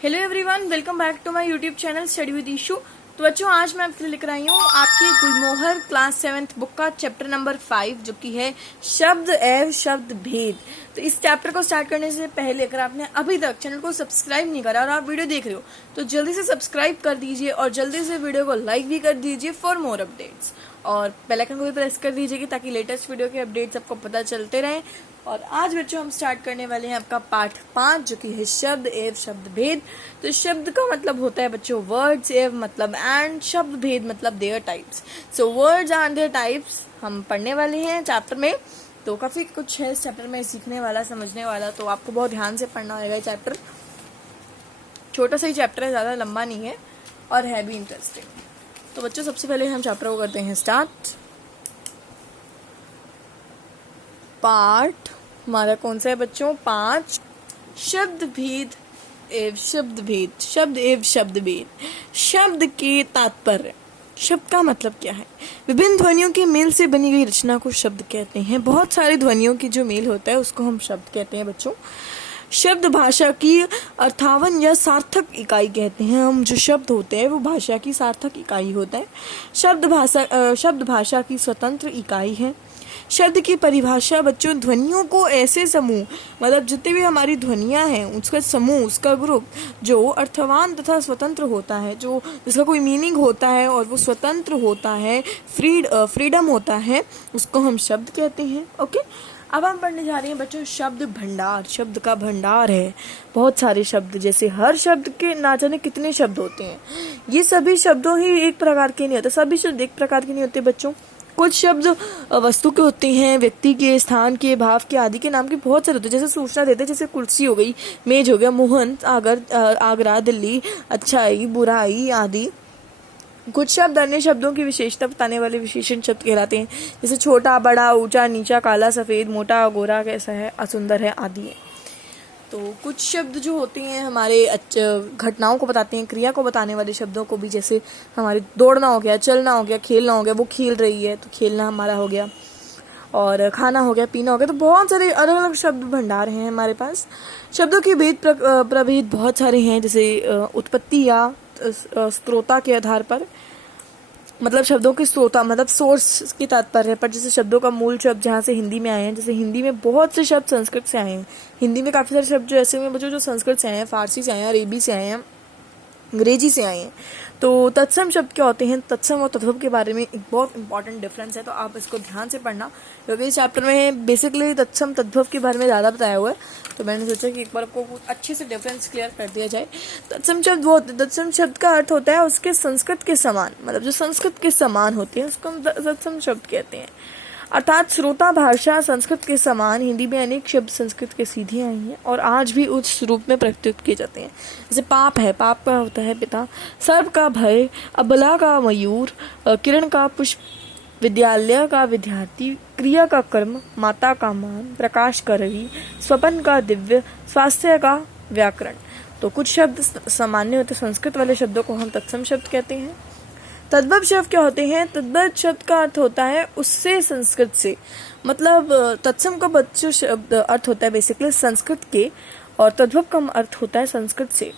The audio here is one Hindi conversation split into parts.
Hello everyone, welcome back to my YouTube channel study with Ishu. तो बच्चों, आज मैं आपके लिए लेकर आई हूँ आपकी गुलमोहर क्लास 7th बुक का चैप्टर नंबर 5, जो कि है शब्द एवं शब्द भेद। तो इस चैप्टर को स्टार्ट करने से पहले अगर आपने अभी तक चैनल को सब्सक्राइब नहीं करा और आप वीडियो देख रहे हो तो जल्दी से सब्सक्राइब कर दीजिए और जल्दी से वीडियो को लाइक भी कर दीजिए फॉर मोर अपडेट्स, और बेल आइकन को भी प्रेस कर दीजिए ताकि लेटेस्ट वीडियो के अपडेट्स आपको पता चलते रहें। और आज बच्चों हम स्टार्ट करने वाले हैं आपका पाठ 5, जो कि है शब्द एवं शब्द भेद। तो शब्द का मतलब होता है बच्चों वर्ड्स, एवं मतलब एंड, शब्द भेद मतलब there types. So words and there types हम पढ़ने वाले हैं चैप्टर में। तो काफी कुछ है इस चैप्टर में सीखने वाला, समझने वाला, तो आपको बहुत ध्यान से पढ़ना होगा। ये चैप्टर छोटा सा ही चैप्टर है, ज्यादा लंबा नहीं है और है भी इंटरेस्टिंग। तो बच्चों, सबसे पहले हम चैप्टर को करते हैं स्टार्ट। पाठ हमारा कौन सा है बच्चों? 5, शब्द भेद एवं शब्द भेद। शब्द एवं शब्द भेद। शब्द के तात्पर्य। शब्द का मतलब क्या है? विभिन्न ध्वनियों के मेल से बनी गई रचना को शब्द कहते हैं। बहुत सारी ध्वनियों की जो मेल होता है उसको हम शब्द कहते हैं बच्चों। शब्द भाषा की अर्थावन या सार्थक इकाई कहते हैं। हम जो शब्द होते हैं वो भाषा की सार्थक इकाई होता है। शब्द भाषा की स्वतंत्र इकाई है। शब्द की परिभाषा बच्चों, ध्वनियों को ऐसे समूह, मतलब जितने भी हमारी ध्वनियां हैं उसका समूह, उसका ग्रुप जो अर्थवान तथा स्वतंत्र होता है, जो जिसका कोई मीनिंग होता है और वो स्वतंत्र होता है, फ्रीडम होता है, उसको हम शब्द कहते हैं। ओके, अब हम पढ़ने जा रहे हैं बच्चों शब्द भंडार। शब्द का भंडार है, बहुत सारे शब्द, जैसे हर शब्द के ना जाने कितने शब्द होते हैं। ये सभी शब्दों ही एक प्रकार के नहीं होते, सभी शब्द एक प्रकार के नहीं होते बच्चों। कुछ शब्द वस्तु के होते हैं, व्यक्ति के, स्थान के, भाव के, आदि के नाम के बहुत सारे होते हैं। जैसे सूचना देते हैं, जैसे कुर्सी हो गई, मेज हो गया, मोहन, आगरा, दिल्ली, अच्छाई, बुराई आदि। कुछ शब्द अन्य शब्दों की विशेषता बताने वाले विशेषण शब्द कहलाते हैं, जैसे छोटा, बड़ा, ऊंचा, नीचा, काला, सफेद, मोटा, गोरा, कैसा है, असुंदर है आदि। तो कुछ शब्द जो होते हैं हमारे घटनाओं को बताते हैं, क्रिया को बताने वाले शब्दों को भी, जैसे हमारे दौड़ना हो गया, चलना हो गया, खेलना हो गया, वो खेल रही है तो खेलना हमारा हो गया, और खाना हो गया, पीना हो गया। तो बहुत सारे अलग अलग शब्द भंडार हैं हमारे पास। शब्दों के भेद प्रभेद बहुत सारे हैं, जैसे उत्पत्ति या स्त्रोता के आधार पर, मतलब शब्दों के स्रोता मतलब सोर्स की तात्पर्य पर, जैसे शब्दों का मूल शब्द जहाँ से हिंदी में आए हैं। जैसे हिंदी में बहुत से शब्द संस्कृत से आए हैं। हिंदी में काफी सारे शब्द जो ऐसे हुए बच्चों जो संस्कृत से आए हैं, फारसी से आए हैं, अरेबी से आए हैं, अंग्रेजी से आए हैं। तो तत्सम शब्द क्या होते हैं? तत्सम और तद्भव के बारे में एक बहुत इंपॉर्टेंट डिफरेंस है, तो आप इसको ध्यान से पढ़ना, क्योंकि इस चैप्टर में बेसिकली तत्सम तद्भव के बारे में ज़्यादा बताया हुआ है। तो मैंने सोचा कि एक बार आपको अच्छे से डिफरेंस क्लियर कर दिया जाए। तत्सम शब्द वो होते हैं, तत्सम शब्द का अर्थ होता है उसके संस्कृत के समान, मतलब जो संस्कृत के समान होते हैं उसको हम तत्सम शब्द कहते हैं। अर्थात श्रोता भाषा संस्कृत के समान हिंदी में अनेक शब्द संस्कृत के सीधे आई हैं और आज भी उस रूप में प्रयुक्त किए जाते हैं। जैसे पाप है, पाप का होता है पिता, सर्प का भय, अबला का मयूर, किरण का पुष्प, विद्यालय का विद्यार्थी, क्रिया का कर्म, माता का मान, प्रकाश का रवि, स्वपन का दिव्य, स्वास्थ्य का व्याकरण। तो कुछ शब्द सामान्य होते, संस्कृत वाले शब्दों को हम तत्सम शब्द कहते हैं। तद्भव शब्द क्या होते हैं? तद्भव शब्द का अर्थ होता है उससे, संस्कृत से, मतलब तत्सम का बच्चों शब्द अर्थ होता है बेसिकली संस्कृत के, और तद्भव का अर्थ होता है संस्कृत से।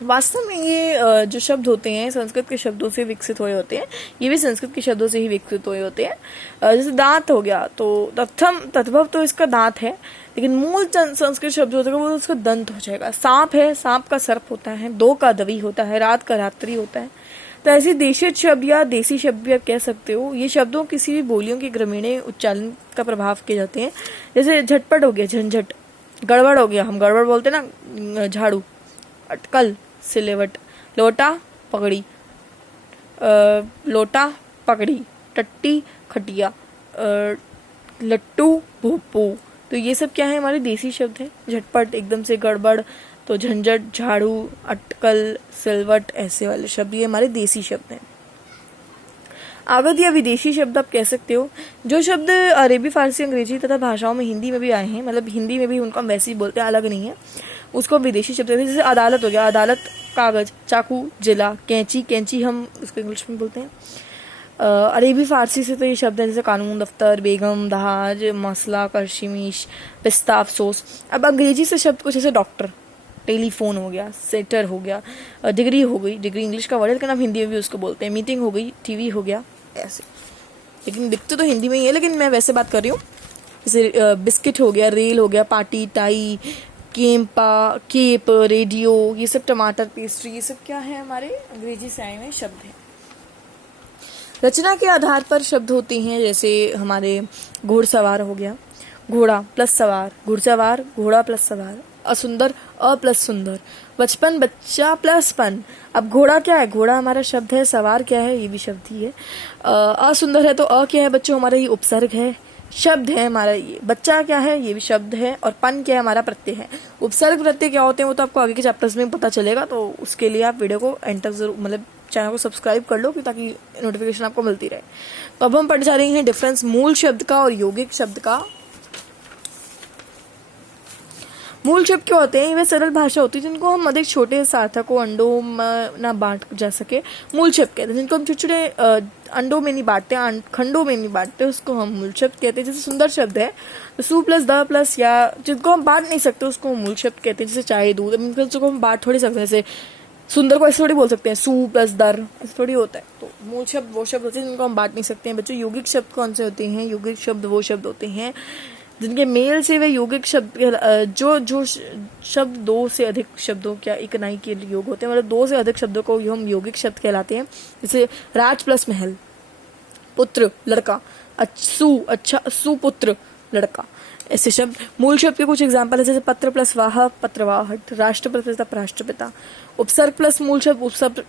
वास्तव में ये जो शब्द होते हैं संस्कृत के शब्दों से विकसित हुए होते हैं, ये भी संस्कृत के शब्दों से ही विकसित हुए होते हैं। जैसे दांत हो गया, तो तद्भव तो इसका दांत है, लेकिन मूल संस्कृत शब्द होता है वो उसका दंत हो जाएगा। सांप है, सांप का सर्प होता है, दो का दवी होता है, रात का रात्रि होता है। तो ऐसे देशित शब्द या देसी शब्द भी आप कह सकते हो, ये शब्दों किसी भी बोलियों के ग्रामीण उच्चारण का प्रभाव किए जाते हैं। जैसे झटपट हो गया, झंझट, गड़बड़ हो गया, हम गड़बड़ बोलते हैं ना, झाड़ू, अटकल, सिलेवट, लोटा पकड़ी, लोटा पकड़ी, टट्टी खटिया, लट्टू भोपू। तो ये सब क्या है? हमारे देसी शब्द हैं। झटपट, एकदम से गड़बड़, तो झंझट, झाड़ू, अटकल, सिलवट, ऐसे वाले शब्द ये हमारे देसी शब्द हैं। आगत या विदेशी शब्द आप कह सकते हो, जो शब्द अरेबी, फारसी, अंग्रेजी तथा भाषाओं में हिंदी में भी आए हैं, मतलब हिंदी में भी उनको हम वैसे ही बोलते हैं, अलग नहीं है, उसको विदेशी शब्द कहते हैं। जैसे अदालत हो गया, अदालत, कागज, चाकू, जिला, कैंची, कैंची हम उसको इंग्लिश में बोलते हैं। अरेबी फारसी से तो ये शब्द है, जैसे कानून, दफ्तर, बेगम, दहाज, मसला, करशिमीश, पिस्ता, अफसोस। अब अंग्रेजी से शब्द कुछ जैसे डॉक्टर, टेलीफोन हो गया, सेटर हो गया, डिग्री हो गई, डिग्री इंग्लिश का वर्ड है लेकिन हम हिंदी में भी उसको बोलते हैं, मीटिंग हो गई, टीवी हो गया, ऐसे। लेकिन दिखते तो हिंदी में ही है, लेकिन मैं वैसे बात कर रही हूँ। जैसे बिस्किट हो गया, रेल हो गया, पार्टी, टाई, केप, रेडियो, ये सब, टमाटर, पेस्ट्री, ये सब क्या है, हमारे अंग्रेजी से आए हुए शब्द हैं। रचना के आधार पर शब्द होते हैं, जैसे हमारे घोड़सवार हो गया, घोड़ा प्लस सवार, घुड़सवार, घोड़ा प्लस सवार, असुंदर, अ प्लस सुंदर, बचपन, बच्चा प्लस पन। अब घोड़ा क्या है, घोड़ा हमारा शब्द है, सवार क्या है, ये भी शब्द ही है, असुंदर है तो अ क्या है बच्चों, हमारा ये उपसर्ग है, शब्द है हमारा ये, बच्चा क्या है, ये भी शब्द है, और पन क्या है, हमारा प्रत्यय है। उपसर्ग प्रत्यय क्या होते हैं वो तो आपको आगे के चैप्टर्स में पता चलेगा, तो उसके लिए आप वीडियो को एंड तक जरूर, मतलब चैनल को सब्सक्राइब कर लो ताकि नोटिफिकेशन आपको मिलती रहे। तो अब हम पढ़ जा रहे हैं डिफरेंस मूल शब्द का और यौगिक शब्द का। मूल शब्द क्या होते हैं, वे सरल भाषा होती है जिनको हम अधिक छोटे सार्थकों अंडों में ना बांट जा सके, मूल शब्द कहते हैं। जिनको हम छोटे छोटे अंडों में नहीं बांटते, खंडों में नहीं बांटते, उसको हम मूल शब्द कहते हैं। जैसे सुंदर शब्द है तो सु प्लस द प्लस, या जिनको हम बांट नहीं सकते उसको हम मूल शब्द कहते हैं। जैसे चाय, दूध, जिनको हम बांट थोड़ी सकते हैं, जैसे सुंदर को ऐसे थोड़ी बोल सकते हैं सु प्लस दर, ऐसे थोड़ी होता है। तो मूल शब्द वो शब्द होते हैं जिनको हम बांट नहीं सकते हैं। बच्चों यौगिक शब्द कौन से होते हैं, यौगिक शब्द वो शब्द होते हैं जिनके मेल से वे यौगिक शब्द, जो शब्द दो से अधिक शब्दों क्या इकाई के योग होते हैं, मतलब दो से अधिक शब्दों को हम यौगिक शब्द कहलाते हैं। जैसे राज प्लस महल, पुत्र लड़का, अच्छा सुपुत्र लड़का, ऐसे शब्द। मूल शब्द के कुछ एग्जाम्पल है, जैसे पत्र प्लस वाह, पत्रवाहट, राष्ट्र प्लस राष्ट्रपिता। उपसर्ग प्लस मूल शब्द,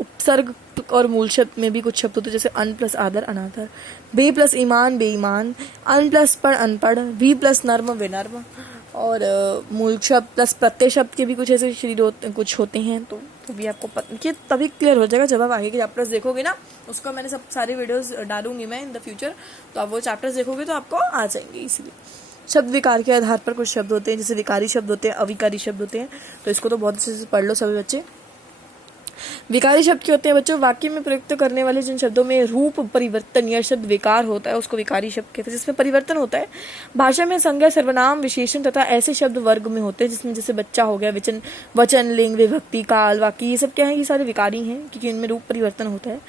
उपसर्ग और मूल शब्द में भी कुछ शब्द होते हैं, जैसे अन प्लस आदर, अनादर। बे प्लस ईमान, बेईमान। अन प्लस पढ़, अनपढ़। वी प्लस नर्म, विनर्म। और मूल शब्द प्लस प्रत्यय शब्द के भी कुछ ऐसे शरीर कुछ होते हैं, तो भी आपको ये तभी क्लियर हो जाएगा जब आप आगे के चैप्टर्स देखोगे ना। उसका मैंने सब सारे वीडियोस डालूंगी मैं इन द फ्यूचर, तो आप वो चैप्टर्स देखोगे तो आपको आ जाएंगे इसलिए। शब्द विकार के आधार पर कुछ शब्द होते हैं, जैसे विकारी शब्द होते हैं, अविकारी शब्द होते हैं, तो इसको तो बहुत अच्छे से पढ़ लो सभी बच्चे। विकारी शब्द क्या होते हैं बच्चों, वाक्य में प्रयुक्त करने वाले जिन शब्दों में रूप परिवर्तन या शब्द विकार होता है उसको विकारी शब्द कहते हैं, जिसमें परिवर्तन होता है। भाषा में संज्ञा, सर्वनाम, विशेषण तथा ऐसे शब्द वर्ग में होते हैं जिसमें जैसे बच्चा हो गया, वचन, लिंग, विभक्ति, काल, वाक्य, ये सब क्या है, ये सारे विकारी हैं क्योंकि इनमें रूप परिवर्तन होता है।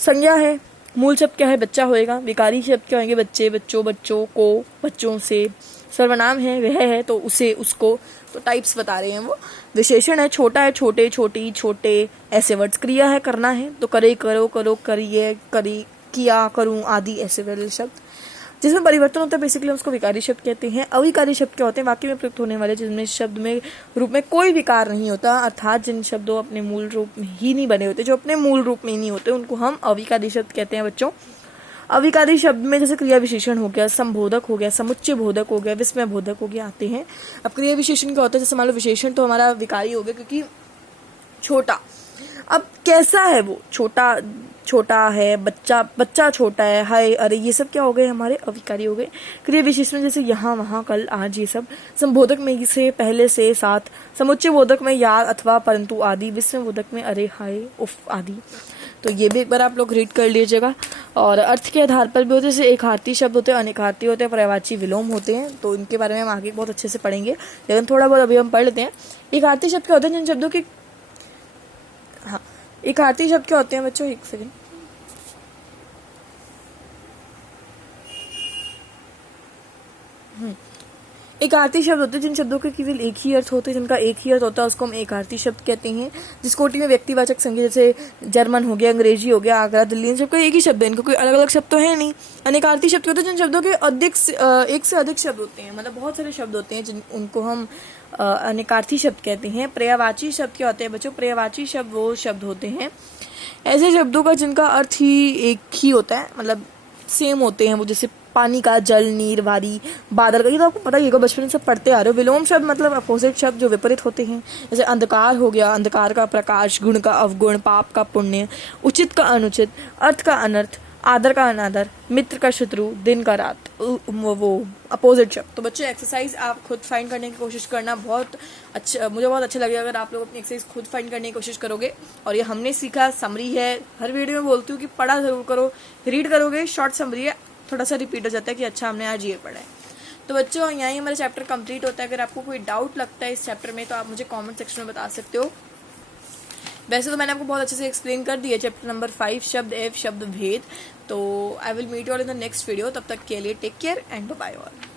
संज्ञा है, मूल शब्द क्या है, बच्चा होएगा। विकारी शब्द क्या होंगे, बच्चे, बच्चों, बच्चों को, बच्चों से। सर्वनाम है, वह है तो उसे, उसको, तो टाइप्स बता रहे हैं वो। विशेषण है, छोटा है, छोटे, छोटी, छोटे, ऐसे वर्ड्स। क्रिया है, करना है, तो करे, करो, करो, करिए, करी, किया, करूं आदि ऐसे वाले शब्द। जिसमें परिवर्तन होता है बेसिकली उसको विकारी शब्द कहते हैं। अविकारी शब्द क्या होते हैं, वाक्य में प्रयुक्त होने वाले जिनमें शब्द में रूप में कोई विकार नहीं होता, अर्थात जिन शब्दों अपने मूल रूप में ही नहीं बने होते, जो अपने मूल रूप में ही नहीं होते, उनको हम अविकारी शब्द कहते हैं बच्चों। अविकारी शब्द में जैसे क्रिया विशेषण हो गया, संबोधक हो गया, समुच्चय बोधक हो गया, विस्मय बोधक हो गया, आते हैं। अब क्रिया विशेषण क्या होता है, जैसे मान लो विशेषण तो हमारा विकारी हो गया क्योंकि छोटा। अब कैसा है वो, छोटा है, बच्चा छोटा है, हाय, अरे, ये सब क्या हो गए, हमारे अविकारी हो गए। क्रिया विशेषण जैसे यहाँ, वहाँ, कल, आज, ये सब। संबोधक में से, पहले से, साथ। समुच्चय बोधक में यार, अथवा, परंतु आदि। विस्मय बोधक में अरे, हाय, उफ आदि। तो ये भी एक बार आप लोग रीड कर लीजिएगा। और अर्थ के आधार पर भी होते हैं, जैसे एकार्थी शब्द होते हैं, अनेकार्थी होते हैं, पर्यायवाची, विलोम होते हैं, तो इनके बारे में हम आगे बहुत अच्छे से पढ़ेंगे, लेकिन थोड़ा बहुत अभी हम पढ़ लेते हैं। एकार्थी शब्द क्या होते हैं, जिन शब्दों की, हाँ, एकार्थी शब्द क्या होते हैं बच्चों, एक सेकेंड, एकार्थी शब्द होते हैं जिन शब्दों के केवल एक ही अर्थ होते हैं, जिनका एक ही अर्थ होता है उसको हम एकार्थी शब्द कहते हैं। जिस कोटि में व्यक्तिवाचक संज्ञा, जैसे जर्मन हो गया, अंग्रेजी हो गया, आगरा, दिल्ली, इन सबका एक ही शब्द है, इनका कोई अलग अलग शब्द तो है नहीं। अनेकार्थी शब्द होते हैं जिन शब्दों के एक से अधिक शब्द होते हैं, मतलब बहुत सारे शब्द होते हैं जिन उनको हम अनेकार्थी शब्द कहते हैं। पर्यायवाची शब्द क्या होते हैं बच्चों, पर्यायवाची शब्द वो शब्द होते हैं ऐसे शब्दों का जिनका अर्थ ही एक ही होता है, मतलब सेम होते हैं वो, जैसे पानी का, जल, नीर, वारी, बादल का, ये तो आपको पता ही होगा, बचपन से पढ़ते आ रहे हो। विलोम शब्द मतलब अपोजिट शब्द जो विपरीत होते हैं, जैसे अंधकार हो गया, अंधकार का प्रकाश, गुण का अवगुण, पाप का पुण्य, उचित का अनुचित, अर्थ का अनर्थ, आदर का अनादर, मित्र का शत्रु, दिन का रात, वो अपोजिट शब्द। तो बच्चे एक्सरसाइज आप खुद फाइंड करने की कोशिश करना, बहुत अच्छा, मुझे बहुत अच्छा लगेगा अगर आप लोग अपनी एक्सरसाइज खुद फाइंड करने की कोशिश करोगे। और ये हमने सीखा, समरी है, हर वीडियो में बोलती हूँ कि पढ़ा जरूर करो, रीड करोगे, शॉर्ट समरी है, थोड़ा सा रिपीट हो जाता है कि अच्छा हमने आज ये पढ़ा है। तो बच्चों यहीं हमारा चैप्टर कंप्लीट होता है। अगर आपको कोई डाउट लगता है इस चैप्टर में तो आप मुझे कमेंट सेक्शन में बता सकते हो। वैसे तो मैंने आपको बहुत अच्छे से एक्सप्लेन कर दिया चैप्टर नंबर 5 शब्द एवं शब्द भेद। तो I will meet you all in the next video. तब तक के लिए take care and bye all.